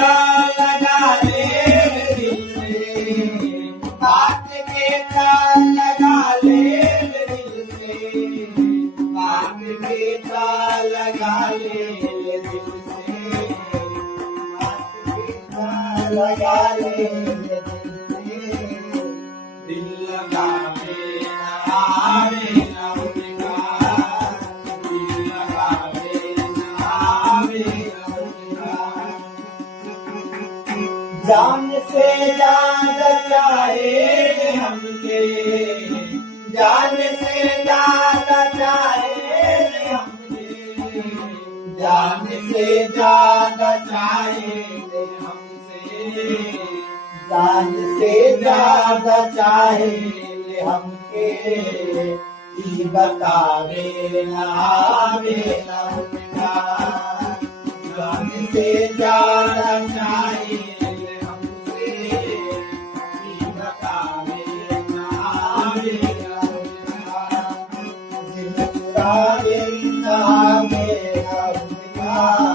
ताल लगा ले दिल से, बात के ताल लगा ले दिल से, बात के ताल लगा ले दिल से, बात के ताल लगा ले दिल से, दिल लगावे न आवे न उनका, दिल लगावे न आवे न उनका, जान से ज्यादा चाहे हमके, जान से ज्यादा चाहे हमसे, जान से ज्यादा चाहे हमसे, जान से ज्यादा चाहे हमके, ई बतावे न आवे न उनका, जान से ज्यादा चाहे हमसे, ई बतावे न आवे न उनका, दिल चुरावे न आवे न उनका।